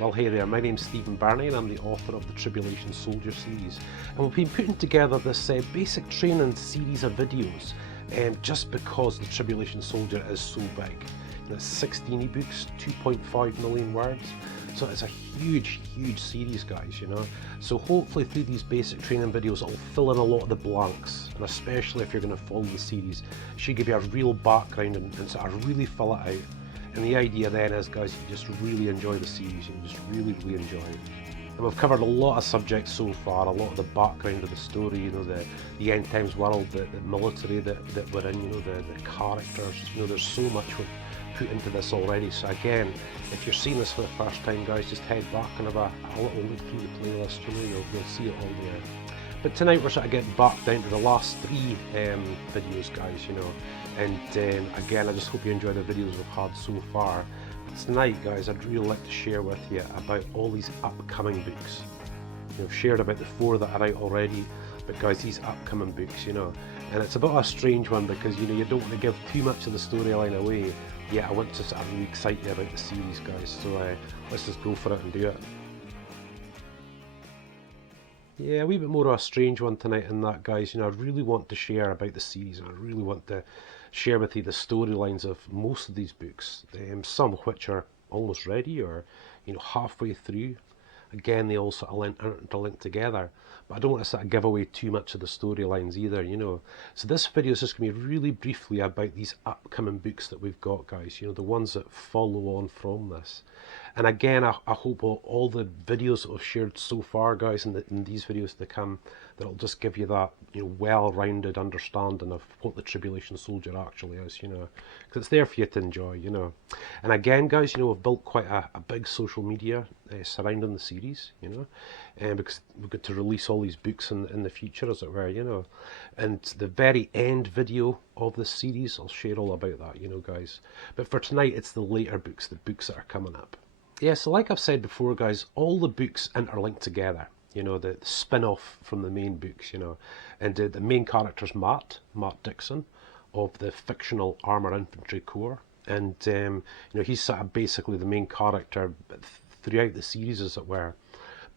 Well, hey there, my name's Stephen Birnie and I'm the author of the Tribulation Soldier series, and we've been putting together this basic training series of videos just because the Tribulation Soldier is so big. It's 16 ebooks, 2.5 million words, so it's a huge series, guys, you know. So hopefully through these basic training videos it'll fill in a lot of the blanks, and especially if you're going to follow the series, it should give you a real background and sort of really fill it out. And the idea then is, guys, you just really enjoy the series, you just really enjoy it. And we've covered a lot of subjects so far, a lot of the background of the story, you know, the end times world, the military that we're in, you know, the characters, you know, there's so much we've put into this already. So again, if you're seeing this for the first time, guys, just head back and have a little look through the playlist, you know, you'll see it all there. But tonight we're sort of getting back down to the last three videos, guys, you know. And again, I just hope you enjoy the videos we've had so far. Tonight, guys, I'd really like to share with you about all these upcoming books. I've shared about the 4 that are out already, but guys, these upcoming books, you know. And it's a bit of a strange one because, you know, you don't want to give too much of the storyline away, yet I want to sort of really excite you about the series, guys. So let's just go for it and do it. Yeah, a wee bit more of a strange one tonight in that, guys. You know, I really want to share about the series, and I really want to share with you the storylines of most of these books. Some of which are almost ready, or, you know, halfway through. Again, they all sort of interlink together, but I don't want to sort of give away too much of the storylines either, you know. So this video is just going to be really briefly about these upcoming books that we've got, guys, you know, the ones that follow on from this. And again, I hope all the videos that we've shared so far, guys, and in these videos to come, that'll just give you that, you know, well-rounded understanding of what the Tribulation Soldier actually is, you know, because it's there for you to enjoy, you know. And again, guys, you know, we've built quite a big social media surrounding the series, you know, because we've got to release all these books in the future, as it were, you know. And the very end video of this series, I'll share all about that, you know, guys. But for tonight, it's the later books, the books that are coming up. Yeah, so like I've said before, guys, all the books interlink together, you know, the spin-off from the main books, you know. And the main character's Matt Dixon, of the fictional Armour Infantry Corps. And, you know, he's sort of basically the main character throughout the series, as it were.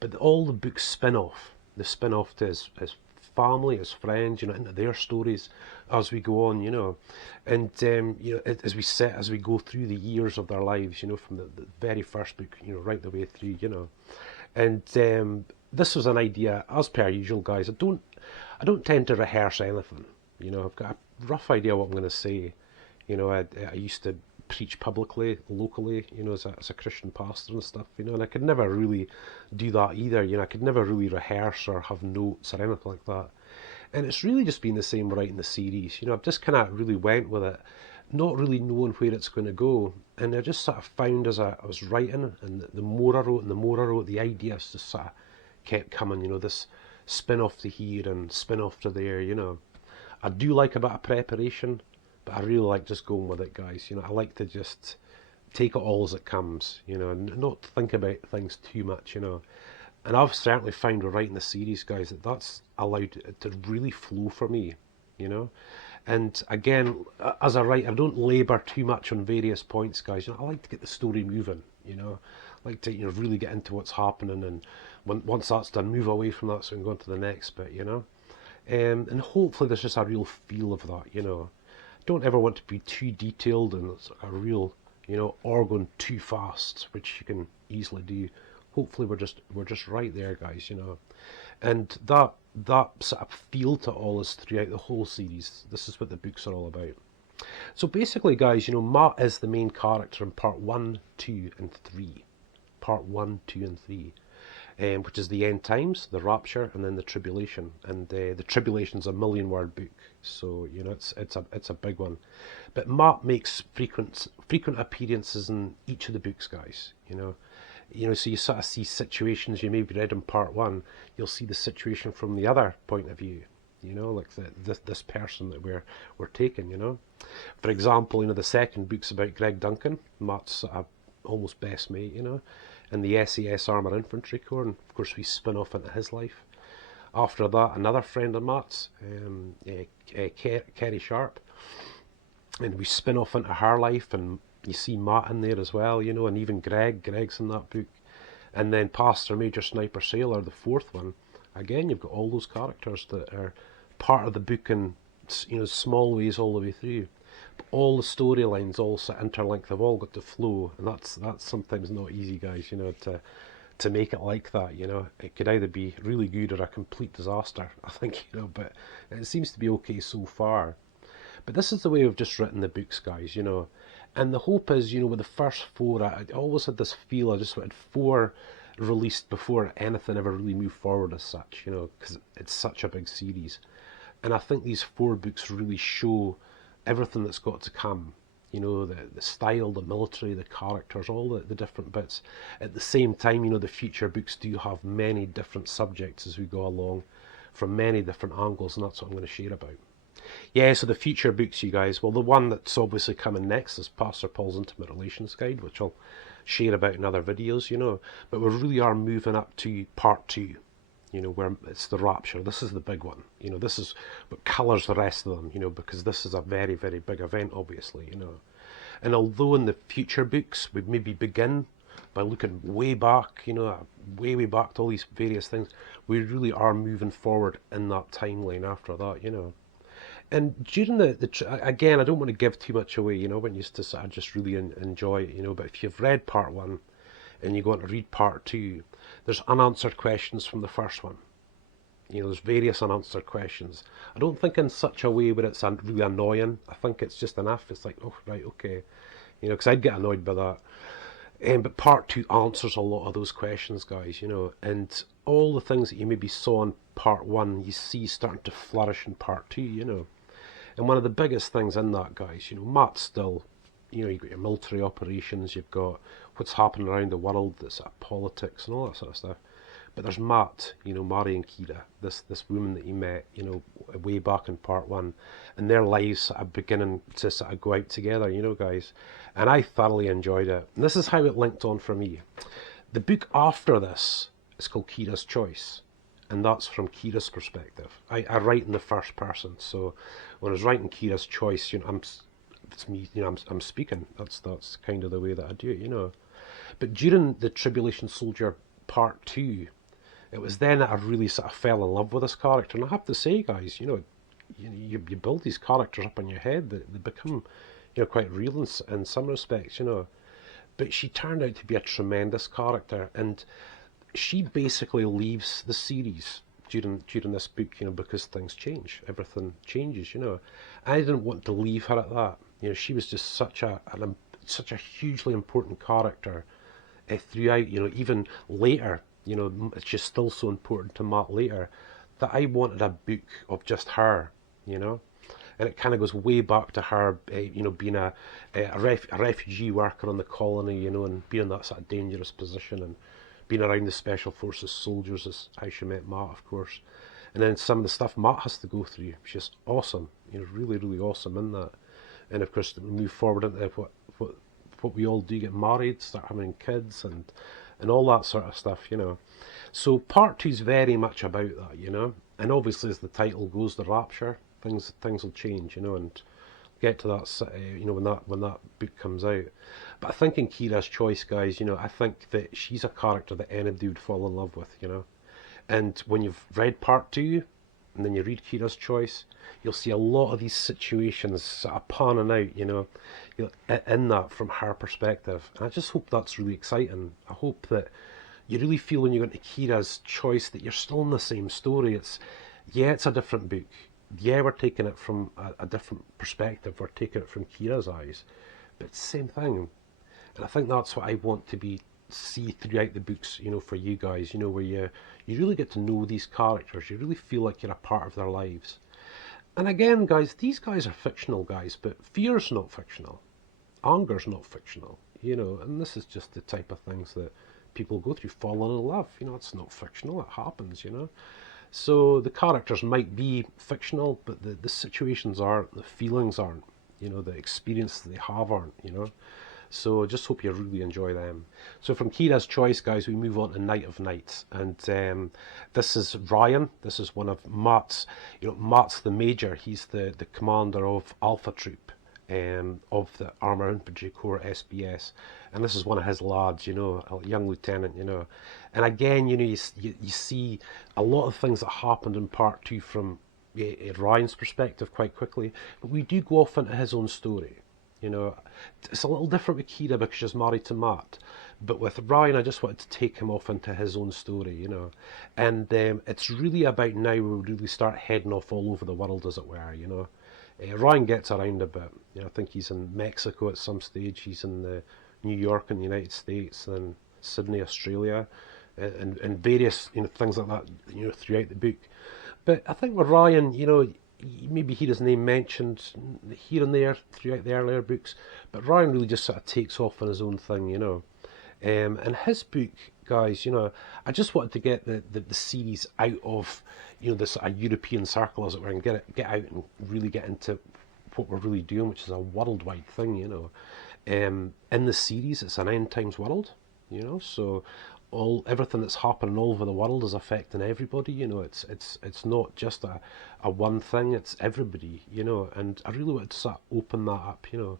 But all the books spin-off. The spin-off to his family, his friends, you know, into their stories as we go on, you know. And, you know, as we go through the years of their lives, you know, from the very first book, you know, right the way through, you know. And this was an idea, as per usual, guys. I don't tend to rehearse anything, you know. I've got a rough idea what I'm going to say. You know, I used to preach publicly, locally, you know, as a Christian pastor and stuff, you know, and I could never really do that either, you know. I could never really rehearse or have notes or anything like that. And it's really just been the same writing the series, you know. I've just kind of really went with it, not really knowing where it's going to go. And I just sort of found as I was writing, and the more I wrote and the more I wrote, the ideas just sort of kept coming, you know, this spin-off to here and spin-off to there, you know. I do like a bit of preparation, but I really like just going with it, guys. You know, I like to just take it all as it comes, you know, and not think about things too much, you know. And I've certainly found with writing the series, guys, that's allowed it to really flow for me, you know. And again, as I write, I don't labour too much on various points, guys. You know, I like to get the story moving, you know. I like to, you know, really get into what's happening, and once that's done, move away from that so we can go on to the next bit, you know. And hopefully there's just a real feel of that, you know. Don't ever want to be too detailed and it's like a real, you know, or going too fast, which you can easily do. Hopefully we're just right there, guys, you know. And that sort of feel to all is throughout the whole series. This is what the books are all about. So basically, guys, you know, Matt is the main character in part 1, 2 and 3. Part 1, 2 and 3. Which is the end times, the rapture, and then the tribulation. And the tribulation's a 1,000,000-word book, so you know it's a big one. But Matt makes frequent appearances in each of the books, guys. You know, so you sort of see situations you maybe read in part 1. You'll see the situation from the other point of view. You know, like this person that we're taking. You know, for example, you know, the second book's about Greg Duncan, Matt's sort of almost best mate. You know. And the SAS Armour Infantry Corps, and of course we spin off into his life. After that, another friend of Matt's, Kerry Sharp, and we spin off into her life, and you see Matt in there as well, you know, and even Greg's in that book. And then Pastor, Major, Sniper, Sailor, the fourth one. Again, you've got all those characters that are part of the book in, you know, small ways all the way through. But all the storylines all interlinked. They've all got to flow, and that's sometimes not easy, guys. You know, to make it like that. You know, it could either be really good or a complete disaster. I think, you know, but it seems to be okay so far. But this is the way we've just written the books, guys. You know, and the hope is, you know, with the first four, I always had this feel I just wanted four released before anything ever really moved forward as such, you know, because it's such a big series. And I think these four books really show everything that's got to come. You know, the style, the military, the characters, all the different bits. At the same time, you know, the future books do have many different subjects as we go along from many different angles, and that's what I'm going to share about. Yeah, so the future books, you guys. Well, the one that's obviously coming next is Pastor Paul's Intimate Relations Guide, which I'll share about in other videos, you know. But we really are moving up to part 2, you know, where it's the rapture. This is the big one. You know, this is what colours the rest of them, you know, because this is a very, very big event, obviously, you know. And although in the future books we maybe begin by looking way back, you know, way back to all these various things, we really are moving forward in that timeline after that, you know. And during again, I don't want to give too much away, you know, when you to sort of just really enjoy it, you know, but if you've read part 1 and you go on to read part 2, there's unanswered questions from the first one. You know, there's various unanswered questions. I don't think in such a way where it's really annoying. I think it's just enough. It's like, oh, right, okay. You know, because I'd get annoyed by that. But part 2 answers a lot of those questions, guys, you know, and all the things that you maybe saw in part 1, you see starting to flourish in part 2, you know. And one of the biggest things in that, guys, you know, Matt's still, you know, you've got your military operations, you've got what's happening around the world, that's politics and all that sort of stuff. But there's Matt, you know, marrying Kira, this woman that he met, you know, way back in part 1, and their lives sort of beginning to sort of go out together, you know, guys. And I thoroughly enjoyed it. And this is how it linked on for me. The book after this is called Kira's Choice, and that's from Kira's perspective. I write in the first person, so when I was writing Kira's Choice, you know, it's me, you know, I'm speaking. That's kind of the way that I do it, you know. But during the Tribulation Soldier part 2, it was then that I really sort of fell in love with this character. And I have to say, guys, you know, you build these characters up in your head that they become, you know, quite real in some respects, you know. But she turned out to be a tremendous character, and she basically leaves the series during this book, you know, because things change. Everything changes, you know. I didn't want to leave her at that. You know, she was just such a hugely important character throughout, you know, even later, you know, it's just still so important to Matt later, that I wanted a book of just her, you know. And it kind of goes way back to her, you know, being a refugee worker on the colony, you know, and being in that sort of dangerous position, and being around the Special Forces soldiers is how she met Matt, of course. And then some of the stuff Matt has to go through, she's awesome, you know, really, really awesome in that. And of course, we move forward into what we all do, get married, start having kids, and all that sort of stuff, you know. So part 2 is very much about that, you know. And obviously, as the title goes, the rapture, things will change, you know, and get to that, you know, when that book comes out. But I think in Kira's Choice, guys, you know, I think that she's a character that anybody would fall in love with, you know. And when you've read part 2, and then you read Kira's Choice, you'll see a lot of these situations sort of panning out, you know, in that from her perspective. And I just hope that's really exciting. I hope that you really feel when you go into Kira's Choice that you're still in the same story. It's a different book. Yeah, we're taking it from a different perspective. We're taking it from Kira's eyes. But it's the same thing. And I think that's what I want to see throughout the books, you know, for you guys, you know, where you really get to know these characters. You really feel like you're a part of their lives. And again, guys, these guys are fictional, guys, but fear's not fictional. Anger's not fictional, you know, and this is just the type of things that people go through. Falling in love, you know, it's not fictional, it happens, you know. So the characters might be fictional, but the situations aren't, the feelings aren't, you know, the experiences they have aren't, you know. So just hope you really enjoy them. So from Kira's Choice, guys, we move on to Night of Nights. And this is Ryan. This is one of Matt's, you know, Matt's the major. He's the commander of Alpha Troop. of the Armour Infantry Corps SBS, and this is one of his lads, you know, a young lieutenant, you know, and again, you know, you see a lot of things that happened in part two from Ryan's perspective quite quickly, but we do go off into his own story. You know, it's a little different with Kira because she's married to Matt, but with Ryan, I just wanted to take him off into his own story, you know, and it's really about now we really start heading off all over the world, as it were, you know. Ryan gets around a bit. You know, I think he's in Mexico at some stage. He's in New York in the United States, and Sydney, Australia, and various, you know, things like that, you know, throughout the book. But I think with Ryan, you know, you maybe hear his name mentioned here and there throughout the earlier books, but Ryan really just sort of takes off on his own thing, you know. And his book, guys, you know, I just wanted to get the series out of, you know, this European circle, as it were, and get out and really get into what we're really doing, which is a worldwide thing, you know. In the series, it's an end times world, you know, so everything that's happening all over the world is affecting everybody, you know. It's not just a one thing, it's everybody, you know. And I really wanted to sort of open that up, you know.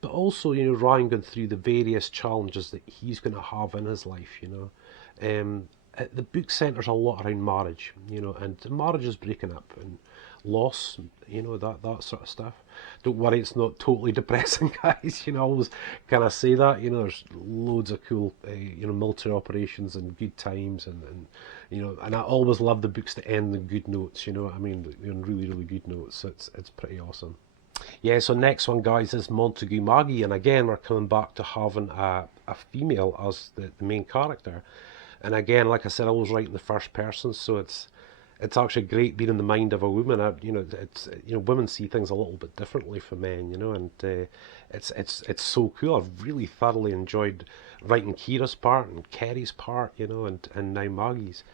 But also, you know, Ryan going through the various challenges that he's going to have in his life, you know. The book centres a lot around marriage, you know, and marriage is breaking up and loss, you know, that sort of stuff. Don't worry, it's not totally depressing, guys. You know, I always kind of say that, you know, there's loads of cool, you know, military operations and good times, and you know, and I always love the books that end on good notes, you know what I mean, on really, really good notes. So it's pretty awesome. Yeah, so next one, guys, is Montagu Maggie, and again, we're coming back to having a female as the main character. And again, like I said, I always write in the first person, so it's actually great being in the mind of a woman. You know, it's, you know, women see things a little bit differently from men, you know, and it's so cool. I've really thoroughly enjoyed writing Kira's part and Kerry's part, you know, and now Maggie's.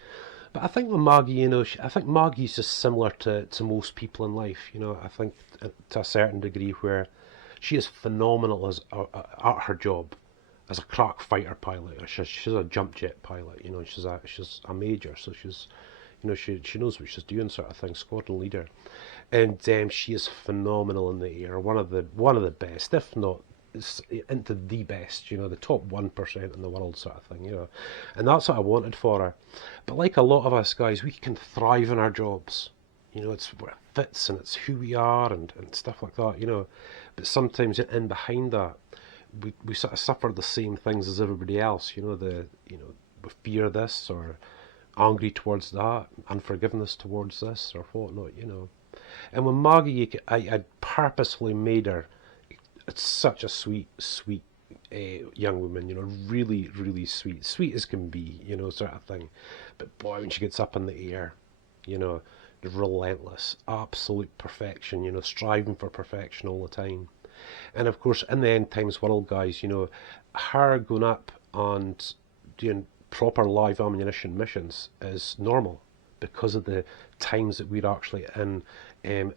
But I think with Maggie, you know, I think Maggie's just similar to most people in life. You know, I think to a certain degree where she is phenomenal at her job as a crack fighter pilot. She's a jump jet pilot. You know, she's a major, so she's, you know, she knows what she's doing, sort of thing. Squadron leader, and she is phenomenal in the air. One of the best, if not into the best, you know, the top 1% in the world, sort of thing, you know. And that's what I wanted for her. But like a lot of us guys, we can thrive in our jobs. You know, it's where it fits and it's who we are and stuff like that, you know. But sometimes in behind that, we sort of suffer the same things as everybody else, you know, we fear this or angry towards that, unforgiveness towards this or whatnot, you know. And with Maggie, I purposefully made her, it's such a sweet young woman, you know, really, really sweet as can be, you know, sort of thing. But boy, when she gets up in the air, you know, relentless, absolute perfection, you know, striving for perfection all the time. And of course, in the end times world, guys, you know, her going up and doing proper live ammunition missions is normal because of the times that we're actually in,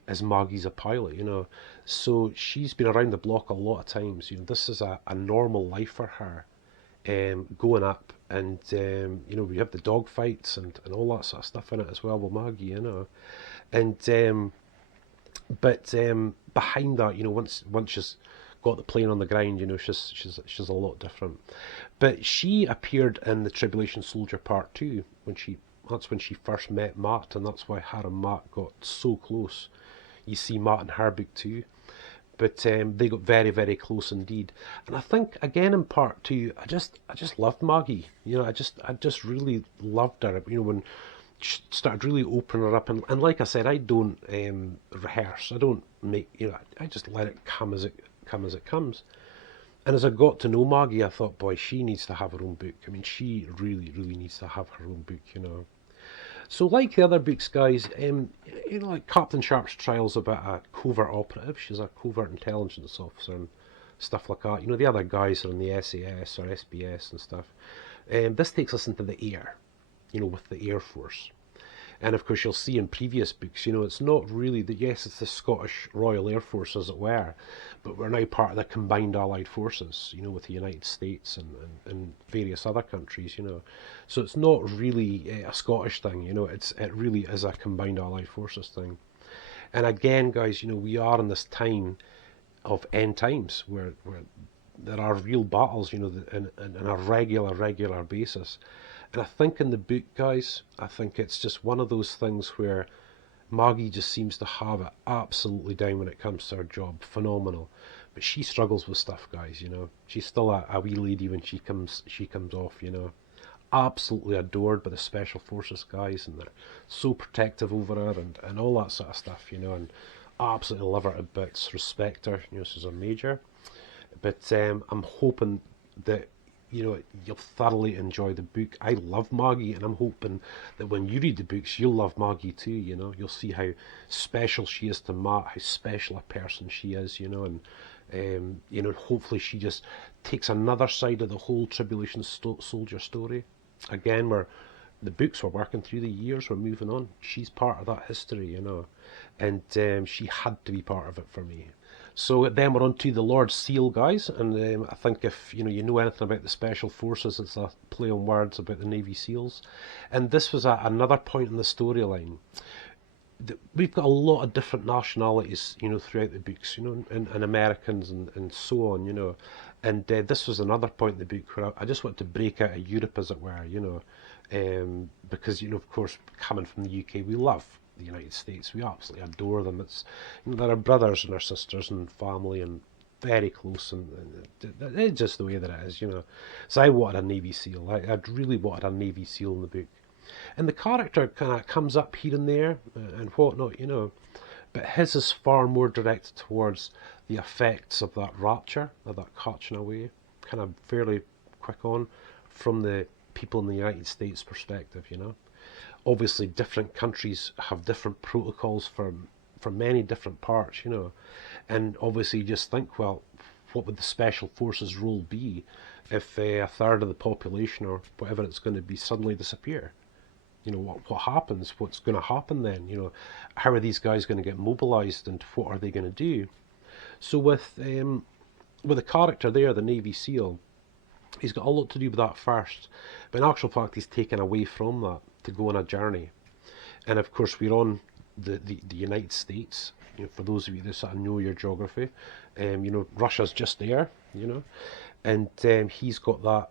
as Maggie's a pilot, you know. So she's been around the block a lot of times. You know, this is a normal life for her, going up, and you know, we have the dog fights and all that sort of stuff in it as well with Maggie, you know. And but behind that, you know, once she's got the plane on the ground, you know, she's a lot different. But she appeared in the Tribulation Soldier Part 2 that's when she first met Matt, and that's why her and Matt got so close. You see Matt in her book too, but they got very, very close indeed. And I think again in Part 2, I just loved Maggie. You know, I just really loved her. You know, when she started really opening her up, and like I said, I don't rehearse. I don't make, you know, I just let it come as it comes. And as I got to know Maggie, I thought, boy, she needs to have her own book. I mean, she really, really needs to have her own book, you know. So like the other books, guys, you know, like Captain Sharp's trial's about a covert operative. She's a covert intelligence officer and stuff like that. You know, the other guys are in the SAS or SBS and stuff. This takes us into the air, you know, with the Air Force. And of course, you'll see in previous books, you know, it's not really yes, it's the Scottish Royal Air Force, as it were, but we're now part of the combined Allied forces, you know, with the United States and various other countries, you know. So it's not really a Scottish thing, you know, it really is a combined Allied forces thing. And again, guys, you know, we are in this time of end times, where there are real battles, you know, in a regular basis. And I think in the book, guys, I think it's just one of those things where Maggie just seems to have it absolutely down when it comes to her job. Phenomenal. But she struggles with stuff, guys, you know. She's still a wee lady when she comes off, you know. Absolutely adored by the Special Forces guys, and they're so protective over her and all that sort of stuff, you know, and absolutely love her to bits, respect her, you know, she's a major. But I'm hoping that, you know, you'll thoroughly enjoy the book. I love Maggie, and I'm hoping that when you read the books, you'll love Maggie too. You know, you'll see how special she is to Matt, how special a person she is. You know, and you know, hopefully she just takes another side of the whole Tribulation soldier story. Again, where the books we're working through the years, we're moving on. She's part of that history, you know, and she had to be part of it for me. So then we're on to the Lord's Seal, guys, and I think if you know anything about the Special Forces, it's a play on words about the Navy SEALs. And this was another point in the storyline. We've got a lot of different nationalities, you know, throughout the books, you know, and Americans and so on, you know. And this was another point in the book where I just want to break out of Europe, as it were, you know, because, you know, of course, coming from the UK, we love the United States. We absolutely adore them. It's, you know, they're our brothers and our sisters and family and very close, and it's just the way that it is, you know. So I wanted a Navy SEAL. I'd really wanted a Navy SEAL in the book. And the character kind of comes up here and there and whatnot, you know. But his is far more directed towards the effects of that rapture, of that catching away, kind of fairly quick on, from the people in the United States perspective, you know. Obviously, different countries have different protocols for many different parts, you know. And obviously, you just think, well, what would the Special Forces role be if a third of the population, or whatever it's going to be, suddenly disappear? You know, what happens? What's going to happen then? You know, how are these guys going to get mobilised, and what are they going to do? So with the character there, the Navy SEAL, he's got a lot to do with that first. But in actual fact, he's taken away from that to go on a journey. And of course, we're on the United States. You know, for those of you that sort of know your geography, you know, Russia's just there, you know, and he's got that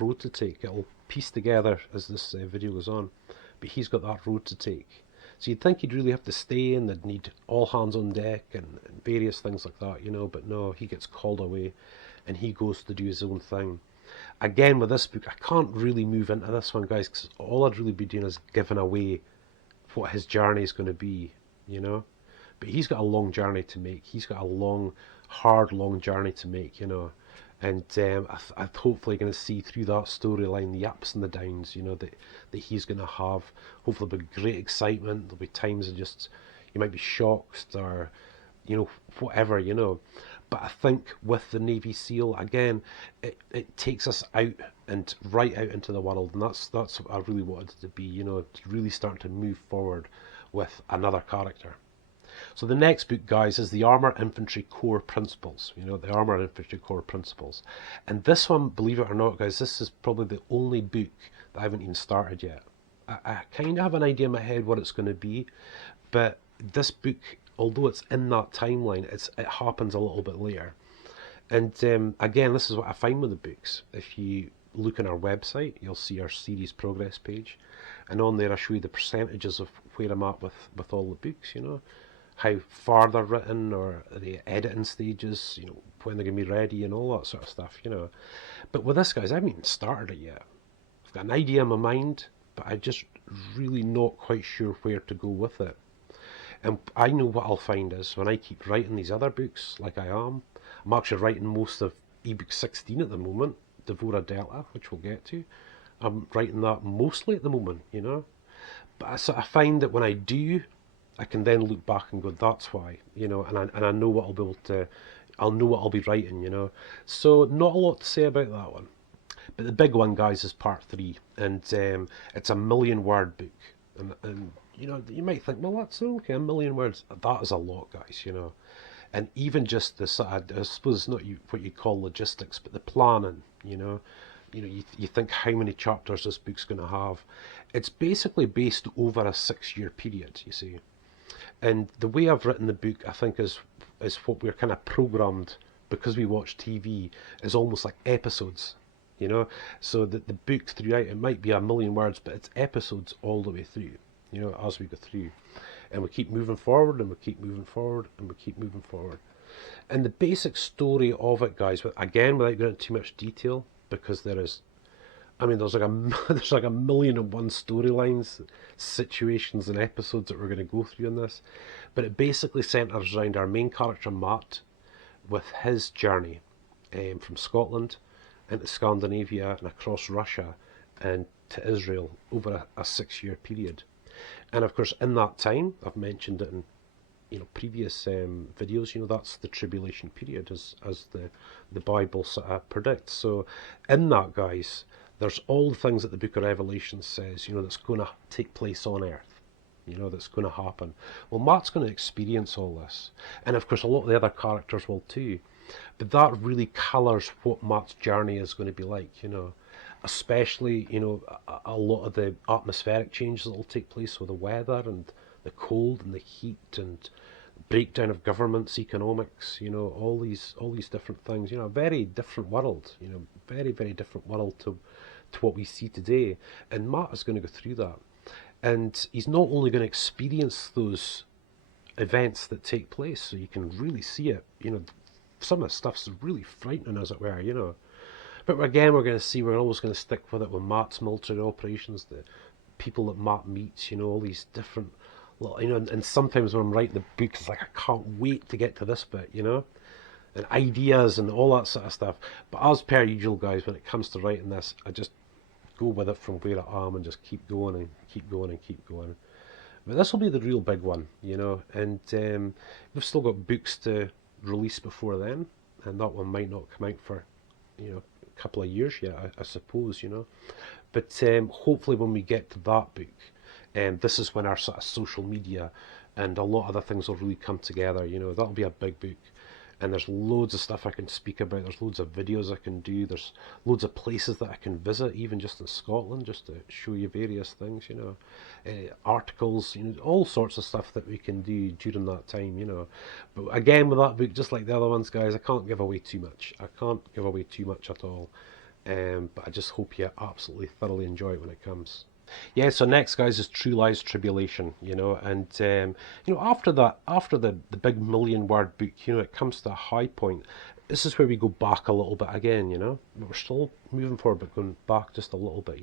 road to take. It'll piece together as this video goes on, but he's got that road to take. So you'd think he'd really have to stay, and they'd need all hands on deck and various things like that, you know, but no, he gets called away and he goes to do his own thing. Again, with this book, I can't really move into this one, guys, because all I'd really be doing is giving away what his journey is going to be, you know. But he's got a long journey to make. He's got a long journey to make, you know. And I'm hopefully going to see through that storyline the ups and the downs, you know, that he's going to have. Hopefully there'll be great excitement. There'll be times of just, you might be shocked, or, you know, whatever, you know. But I think with the Navy SEAL, again, it takes us out and right out into the world. And that's what I really wanted it to be, you know, to really start to move forward with another character. So the next book, guys, is the Armour Infantry Core Principles. You know, the Armour Infantry Core Principles. And this one, believe it or not, guys, this is probably the only book that I haven't even started yet. I kind of have an idea in my head what it's going to be, but this book, although it's in that timeline, it happens a little bit later. And again, this is what I find with the books. If you look on our website, you'll see our series progress page, and on there I show you the percentages of where I'm at with all the books, you know, how far they're written, or the editing stages, you know, when they're going to be ready and all that sort of stuff, you know. But with this, guys, I haven't even started it yet. I've got an idea in my mind, but I'm just really not quite sure where to go with it. And I know what I'll find is, when I keep writing these other books, like I'm actually writing most of eBook 16 at the moment, Devorah Delta, which we'll get to. I'm writing that mostly at the moment, you know. But I find that when I do, I can then look back and go, that's why, you know, and I know what I'll be able to, I'll know what I'll be writing, you know. So not a lot to say about that one. But the big one, guys, is part 3, and it's a 1,000,000-word book. And you know, you might think, well, that's okay, 1,000,000 words. That is a lot, guys, you know. And even just the sort of, I suppose it's not what you call logistics, but the planning, you know. You think how many chapters this book's going to have. It's basically based over a 6-year period, you see. And the way I've written the book, I think, is is what we're kind of programmed, because we watch TV, is almost like episodes, you know. So that the book throughout, it might be 1,000,000 words, but it's episodes all the way through, you know, as we go through. And we keep moving forward, and we keep moving forward, and we keep moving forward. And the basic story of it, guys, again, without going into too much detail, because there is, I mean, there's like there's like 1,000,001 storylines, situations, and episodes that we're going to go through in this. But it basically centres around our main character, Matt, with his journey from Scotland into Scandinavia and across Russia and to Israel over a 6-year period. And of course, in that time, I've mentioned it in previous videos, that's the tribulation period, as the Bible sort of predicts. So in that, guys, there's all the things that the book of Revelation says, that's going to take place on earth, that's going to happen. Well, Matt's going to experience all this, and of course a lot of the other characters will too, but that really colours what Matt's journey is going to be like, especially a lot of the atmospheric changes that will take place with the weather and the cold and the heat and breakdown of governments, economics, all these different things, a very different world, very, very different world to what we see today. And Matt is going to go through that. And he's not only going to experience those events that take place, so you can really see it, some of the stuff's really frightening, as it were, But again, we're always going to stick with it with Matt's military operations, the people that Matt meets, all these different, and sometimes when I'm writing the book, it's like, I can't wait to get to this bit, and ideas and all that sort of stuff. But as per usual, guys, when it comes to writing this, I just go with it from where I am and just keep going and keep going and keep going. But this will be the real big one, and we've still got books to release before then, and that one might not come out for, a couple of years yet, I suppose, But hopefully when we get to that book, this is when our sort of social media and a lot of other things will really come together, that'll be a big book. And there's loads of stuff I can speak about, there's loads of videos I can do, there's loads of places that I can visit, even just in Scotland, just to show you various things, articles, all sorts of stuff that we can do during that time, But again, with that book, just like the other ones, guys, I can't give away too much. I can't give away too much at all. But I just hope you absolutely thoroughly enjoy it when it comes. Yeah, so next, guys, is True Lies Tribulation, and after that, after the big 1,000,000-word book, it comes to a high point. This is where we go back a little bit again, but we're still moving forward, but going back just a little bit,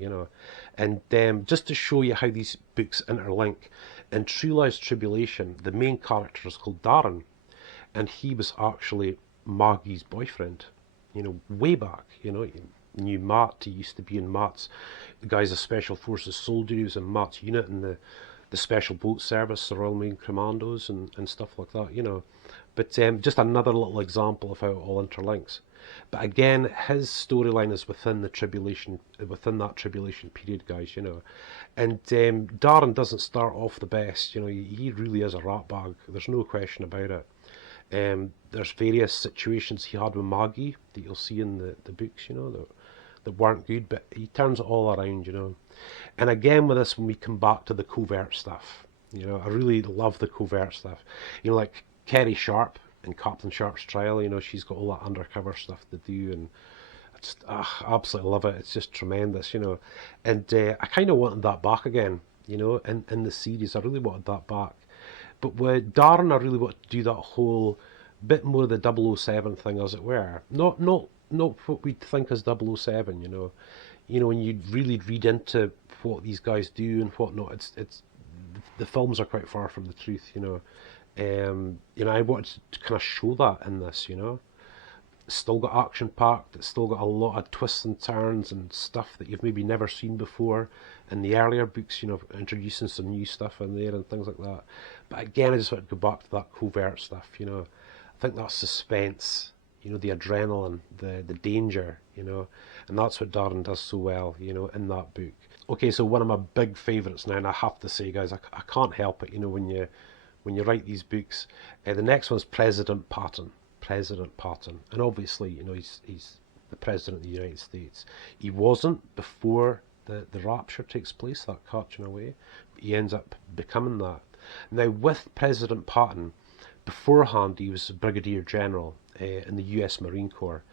and just to show you how these books interlink. In True Lies Tribulation, the main character is called Darren, and he was actually Maggie's boyfriend, way back, knew Matt. He used to be in Matt's, the guy's a Special Forces soldier. He was in Matt's unit in the Special Boat Service, the Royal Marine Commandos, and stuff like that, But just another little example of how it all interlinks. But again, his storyline is within that tribulation period, guys, And Darren doesn't start off the best, he really is a ratbag. There's no question about it. There's various situations he had with Maggie that you'll see in the books, that weren't good, but he turns it all around, And again with this, when we come back to the covert stuff, I really love the covert stuff. Like Kerry Sharp in Captain Sharp's trial, she's got all that undercover stuff to do, and I just absolutely love it. It's just tremendous, And I kind of wanted that back again, in the series. I really wanted that back. But with Darren, I really want to do that whole bit more of the 007 thing, as it were. Not what we'd think as 007, when you really read into what these guys do and whatnot, it's the films are quite far from the truth, I wanted to kind of show that in this, It's still got action packed, it's still got a lot of twists and turns and stuff that you've maybe never seen before in the earlier books, introducing some new stuff in there and things like that. But again, I just want to go back to that covert stuff, I think that suspense, the adrenaline, the danger, and that's what Darren does so well, in that book. Okay, so one of my big favourites now, and I have to say, guys, I can't help it, when you write these books. The next one's President Patton, and obviously, he's the President of the United States. He wasn't before the rapture takes place, that catching away, but he ends up becoming that. Now, with President Patton, beforehand he was a brigadier general in the US Marine Corps.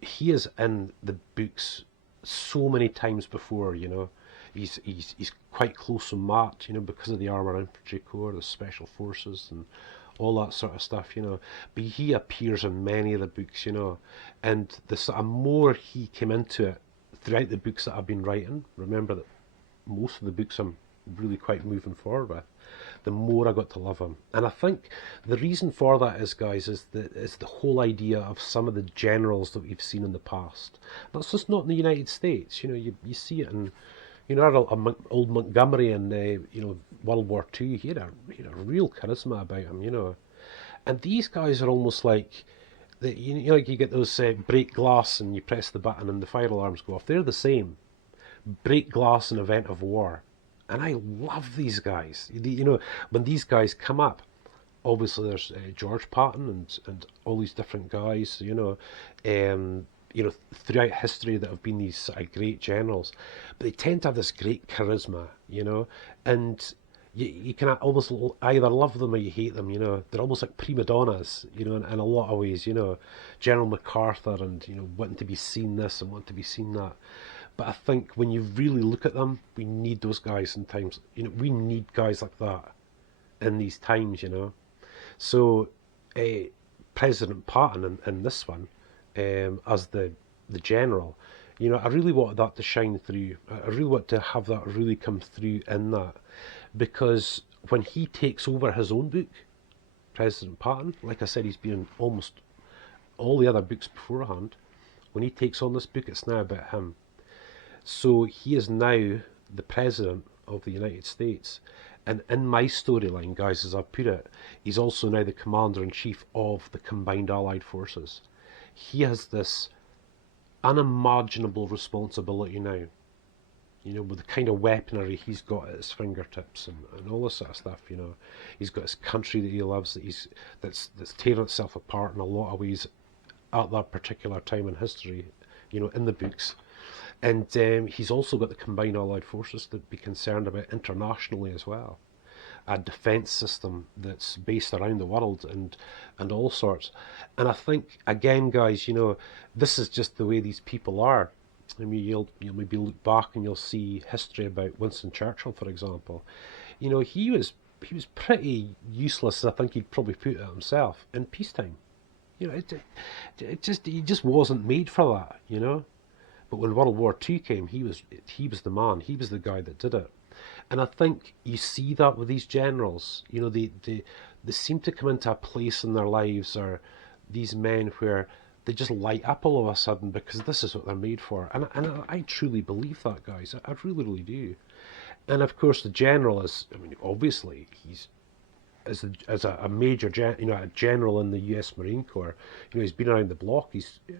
He is in the books so many times before, you know. He's quite close to Matt, you know, because of the Armour Infantry Corps, the Special Forces, and all that sort of stuff, you know. But he appears in many of the books, you know, and the sort of more he came into it throughout the books that I've been writing. Remember that most of the books I'm really quite moving forward with, the more I got to love him. And I think the reason for that is, guys, is the whole idea of some of the generals that we've seen in the past. That's just not in the United States. You know, you see it in, you know, old Montgomery in, you know, World War II. He had a real charisma about him, you know. And these guys are almost like, you know, like you get those break glass and you press the button and the fire alarms go off. They're the same. Break glass in event of war. And I love these guys. You know, when these guys come up, obviously there's George Patton and all these different guys, you know, throughout history that have been these sort of great generals. But they tend to have this great charisma, you know, and you can almost either love them or you hate them, you know. They're almost like prima donnas, you know, in a lot of ways, you know. General MacArthur and, you know, wanting to be seen this and wanting to be seen that. But I think when you really look at them, we need those guys in times. You know, we need guys like that in these times, you know. So, President Patton in this one, as the general, you know, I really wanted that to shine through. I really want to have that really come through in that, because when he takes over his own book, President Patton, like I said, he's been in almost all the other books beforehand. When he takes on this book, it's now about him. So he is now the President of the United States. And in my storyline, guys, as I put it, he's also now the Commander-in-Chief of the Combined Allied Forces. He has this unimaginable responsibility now, you know, with the kind of weaponry he's got at his fingertips and all this sort of stuff, you know. He's got his country that he loves, that's tearing itself apart in a lot of ways at that particular time in history, you know, in the books. And he's also got the Combined Allied Forces to be concerned about internationally as well. A defence system that's based around the world and all sorts. And I think, again, guys, you know, this is just the way these people are. I mean, you'll maybe look back and you'll see history about Winston Churchill, for example. You know, he was pretty useless, I think he'd probably put it himself, in peacetime. You know, he just wasn't made for that, you know. But when World War II came, he was the man. He was the guy that did it. And I think you see that with these generals. You know, they seem to come into a place in their lives, or these men, where they just light up all of a sudden because this is what they're made for. And I truly believe that, guys. I really, really do. And of course, the general is, I mean, obviously, he's as a major, you know, a general in the U.S. Marine Corps. You know, he's been around the block.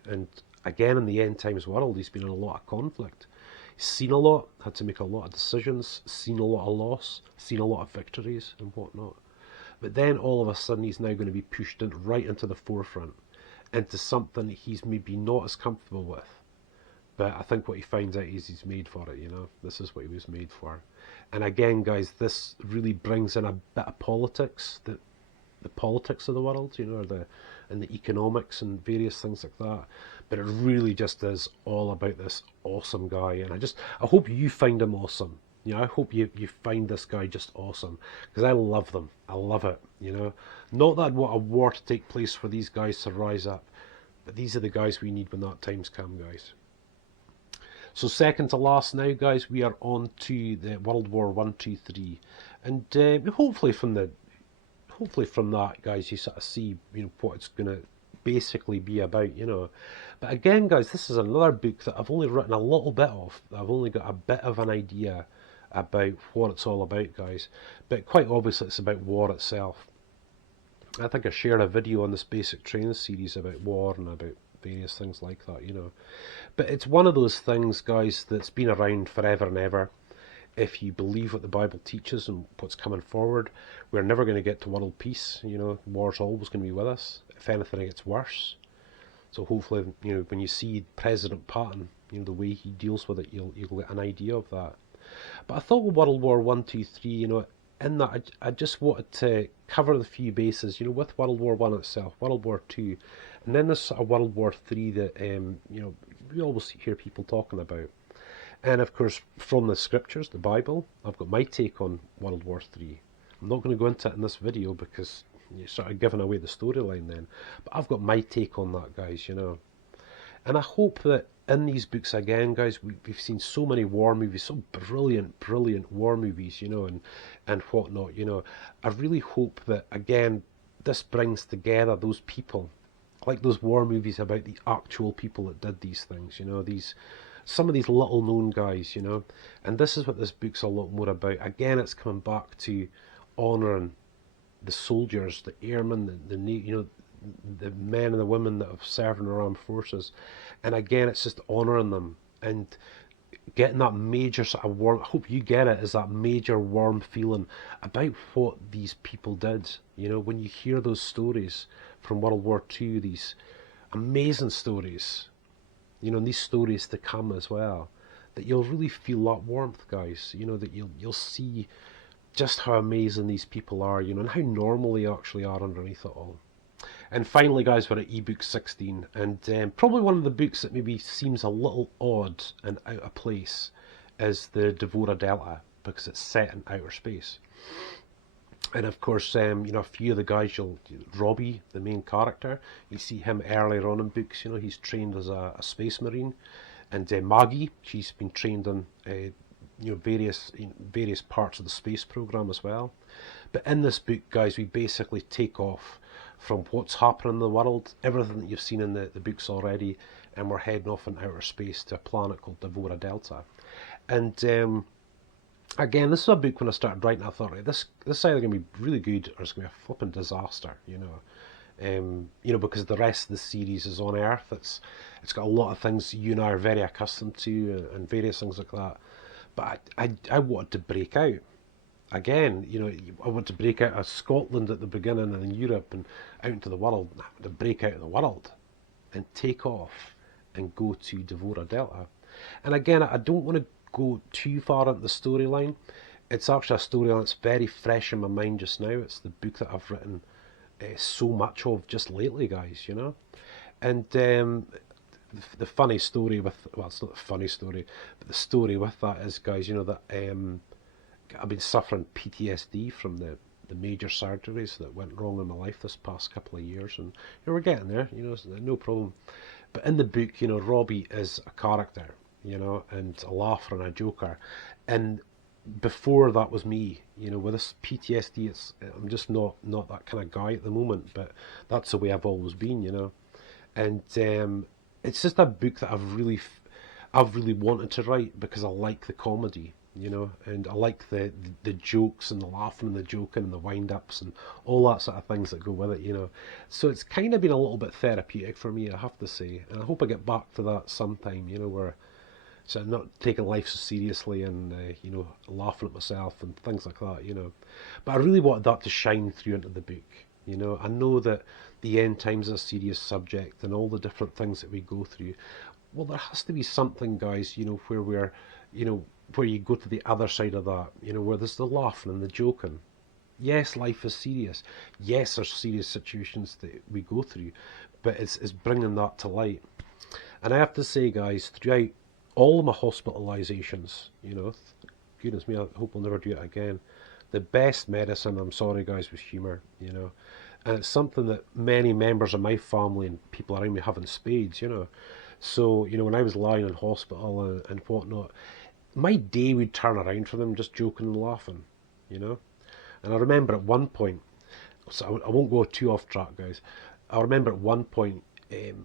And again, in the end times world, he's been in a lot of conflict. He's seen a lot, had to make a lot of decisions, seen a lot of loss, seen a lot of victories and whatnot. But then all of a sudden, he's now going to be pushed right into the forefront, into something he's maybe not as comfortable with. But I think what he finds out is he's made for it, you know. This is what he was made for. And again, guys, this really brings in a bit of politics, the politics of the world, you know, and the economics and various things like that. But it really just is all about this awesome guy. And I hope you find him awesome. You know, I hope you find this guy just awesome, because I love them. I love it, you know. Not that I want a war to take place for these guys to rise up, but these are the guys we need when that time's come, guys. So second to last now, guys, we are on to the World War 1, 2, 3. And hopefully from that, guys, you sort of see, you know, what it's going to basically be about, you know. But again, guys, this is another book that I've only written a little bit of. I've only got a bit of an idea about what it's all about, guys. But quite obviously it's about war itself. I think I shared a video on this basic training series about war and about various things like that, you know. But it's one of those things, guys, that's been around forever and ever. If you believe what the Bible teaches and what's coming forward, we're never going to get to world peace, you know. War's always going to be with us. If anything, it gets worse. So hopefully, you know, when you see President Patton, you know, the way he deals with it, you'll get an idea of that. But I thought with World War 1, 2, 3, you know, in that I just wanted to cover the few bases, with World War One itself, World War Two, and then this sort of World War Three that we always hear people talking about. And of course, from the scriptures, the Bible, I've got my take on World War Three. I'm not going to go into it in this video because you're sort of giving away the storyline then. But I've got my take on that, guys. And I hope that in these books, again, guys, we've seen so many war movies, so brilliant, brilliant war movies, and whatnot. I really hope that, again, this brings together those people, like those war movies about the actual people that did these things, some of these little known guys, and this is what this book's a lot more about. Again, it's coming back to honouring the soldiers, the airmen, the men and the women that have served in our armed forces. And again, it's just honouring them and getting that major sort of warm, I hope you get it, is that major warm feeling about what these people did. When you hear those stories from World War II, these amazing stories, and these stories to come as well, that you'll really feel that warmth, guys. That you'll see just how amazing these people are, and how normal they actually are underneath it all. And finally, guys, we're at eBook 16, and probably one of the books that maybe seems a little odd and out of place is the Devorah Delta, because it's set in outer space. And of course, a few of the guys, Robbie, the main character, you see him earlier on in books. He's trained as a space marine, and Maggie, she's been trained on various parts of the space program as well. But in this book, guys, we basically take off from what's happening in the world, everything that you've seen in the books already, and we're heading off in outer space to a planet called Devorah Delta. And again, this is a book when I started writing, I thought, right, this is either going to be really good or it's going to be a flipping disaster, because the rest of the series is on Earth. It's got a lot of things you and I are very accustomed to, and various things like that. But I wanted to break out. Again, I want to break out of Scotland at the beginning and in Europe and out into the world. I want to break out of the world and take off and go to Devorah Delta. And again, I don't want to go too far into the storyline. It's actually a storyline that's very fresh in my mind just now. It's the book that I've written so much of just lately, guys, And the funny story with, well, it's not a funny story, but the story with that is, guys, that I've been suffering PTSD from the major surgeries that went wrong in my life this past couple of years, and we're getting there, no problem. But in the book, Robbie is a character, and a laugher and a joker, and before that was me, with this PTSD, I'm just not that kind of guy at the moment, but that's the way I've always been, and it's just a book that I've really wanted to write because I like the comedy, and I like the jokes and the laughing and the joking and the wind-ups and all that sort of things that go with it, So it's kind of been a little bit therapeutic for me, I have to say, and I hope I get back to that sometime, where so I'm not taking life so seriously and, laughing at myself and things like that, But I really wanted that to shine through into the book, I know that the end times is a serious subject and all the different things that we go through. Well, there has to be something, guys, where we're, where you go to the other side of that, where there's the laughing and the joking. Yes, life is serious. Yes, there's serious situations that we go through, but it's bringing that to light. And I have to say, guys, throughout all of my hospitalizations, goodness me, I hope I'll never do it again. The best medicine, I'm sorry, guys, was humour, And it's something that many members of my family and people around me have in spades, So, when I was lying in hospital and whatnot, my day would turn around for them just joking and laughing, And I remember at one point, so I won't go too off track, guys. I remember at one point,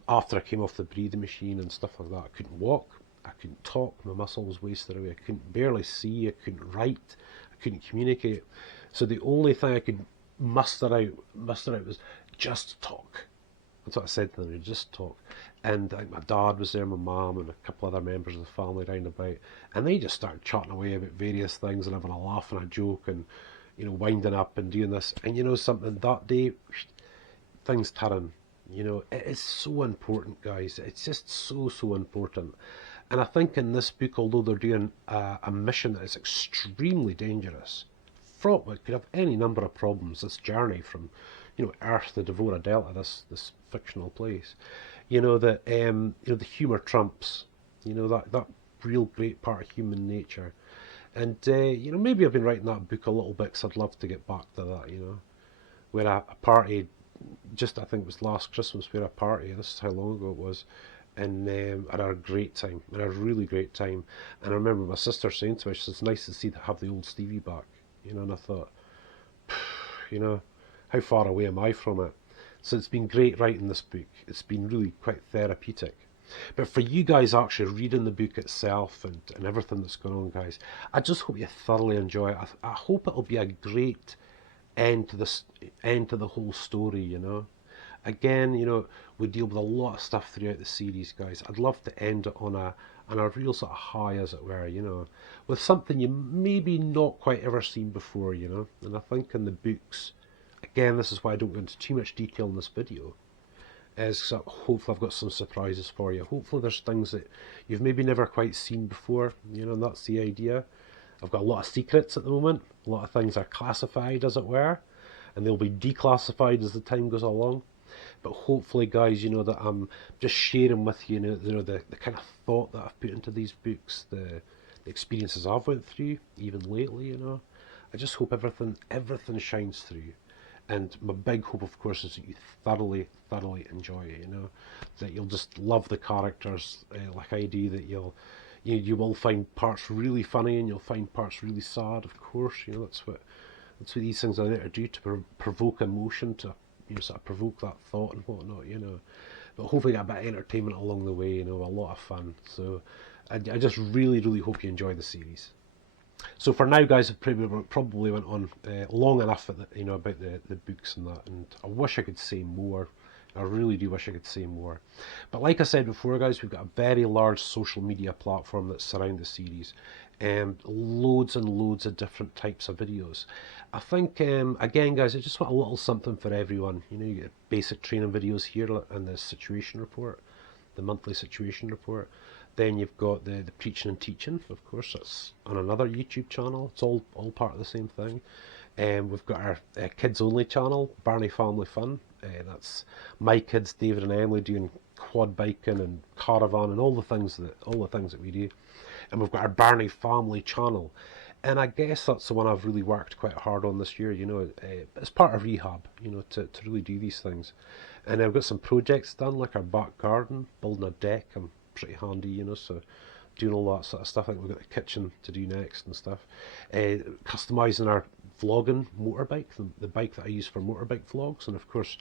after I came off the breathing machine and stuff like that, I couldn't walk, I couldn't talk, my muscle was wasted away, I couldn't barely see, I couldn't write, I couldn't communicate. So the only thing I could muster out was just talk. That's what I said to them, just talk. And my dad was there, my mum, and a couple other members of the family round about, and they just started chatting away about various things and having a laugh and a joke and, winding up and doing this. And something, that day, things turn. It is so important, guys. It's just so important. And I think in this book, although they're doing a mission that is extremely dangerous, fraught with, could have any number of problems, this journey from, Earth to Devorah Delta, this fictional place. That the humour trumps, that real great part of human nature. And maybe I've been writing that book a little bit because I'd love to get back to that, where a party, just I think it was last Christmas, where a party, this is how long ago it was, and I had a great time, I had a really great time. And I remember my sister saying to me, she says, it's nice to see that have the old Stevie back, and I thought, how far away am I from it? So it's been great writing this book. It's been really quite therapeutic. But for you guys actually reading the book itself and everything that's going on, guys, I just hope you thoroughly enjoy it. I hope it'll be a great end to the whole story, Again, we deal with a lot of stuff throughout the series, guys. I'd love to end it on a real sort of high, as it were, with something you maybe not quite ever seen before, And I think in the books, again, this is why I don't go into too much detail in this video, is hopefully I've got some surprises for you. Hopefully there's things that you've maybe never quite seen before, and that's the idea. I've got a lot of secrets at the moment. A lot of things are classified, as it were, and they'll be declassified as the time goes along. But hopefully, guys, that I'm just sharing with you, the kind of thought that I've put into these books, the experiences I've went through, even lately, I just hope everything shines through. And my big hope, of course, is that you thoroughly enjoy it, that you'll just love the characters like I do, that you will find parts really funny and you'll find parts really sad, of course. That's what these things are there to do, to provoke emotion, to sort of provoke that thought and whatnot, But hopefully get a bit of entertainment along the way, a lot of fun. So I just really hope you enjoy the series. So for now, guys, I've probably went on long enough about the books and that, and I wish I could say more. I really do wish I could say more. But like I said before, guys, we've got a very large social media platform that surrounds the series, and loads and loads of different types of videos. I think, again, guys, I just want a little something for everyone. You get basic training videos here and the situation report, the monthly situation report. Then you've got the preaching and teaching, of course, that's on another YouTube channel. It's all part of the same thing. We've got our kids only channel, Birnie Family Fun. That's my kids, David and Emily, doing quad biking and caravan and all the things that we do. And we've got our Birnie Family channel, and I guess that's the one I've really worked quite hard on this year. It's part of rehab, to really do these things. And I've got some projects done, like our back garden, building a deck. I'm pretty handy, so doing all that sort of stuff. I think we've got the kitchen to do next and stuff. Customising our vlogging motorbike, the bike that I use for motorbike vlogs, and of course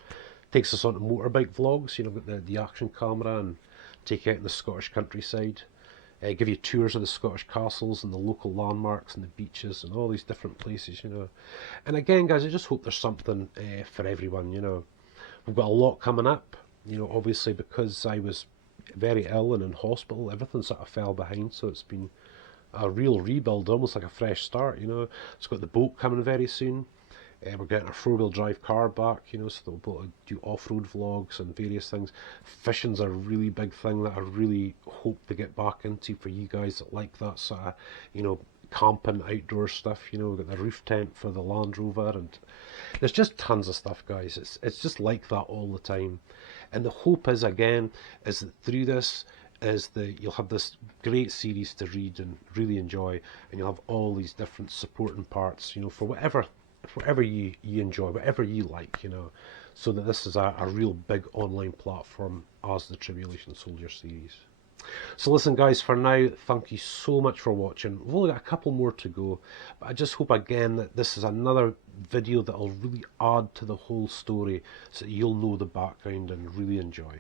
takes us on to motorbike vlogs. Got the action camera and take you out in the Scottish countryside. Give you tours of the Scottish castles and the local landmarks and the beaches and all these different places, And again, guys, I just hope there's something for everyone, We've got a lot coming up, obviously because I was very ill and in hospital, everything sort of fell behind, so it's been a real rebuild, almost like a fresh start, It's got the boat coming very soon. We're getting our four-wheel drive car back, so that we'll be able to do off-road vlogs and various things. Fishing's a really big thing that I really hope to get back into for you guys that like that sort of, camping, outdoor stuff. We've got the roof tent for the Land Rover, and there's just tons of stuff, guys. It's just like that all the time. And the hope is, again, is that through this, you'll have this great series to read and really enjoy, and you'll have all these different supporting parts, for whatever you enjoy, whatever you like, so that this is a real big online platform as the Tribulation Soldier series. So listen, guys, for now, thank you so much for watching. We've only got a couple more to go, but I just hope again that this is another video that will really add to the whole story so that you'll know the background and really enjoy.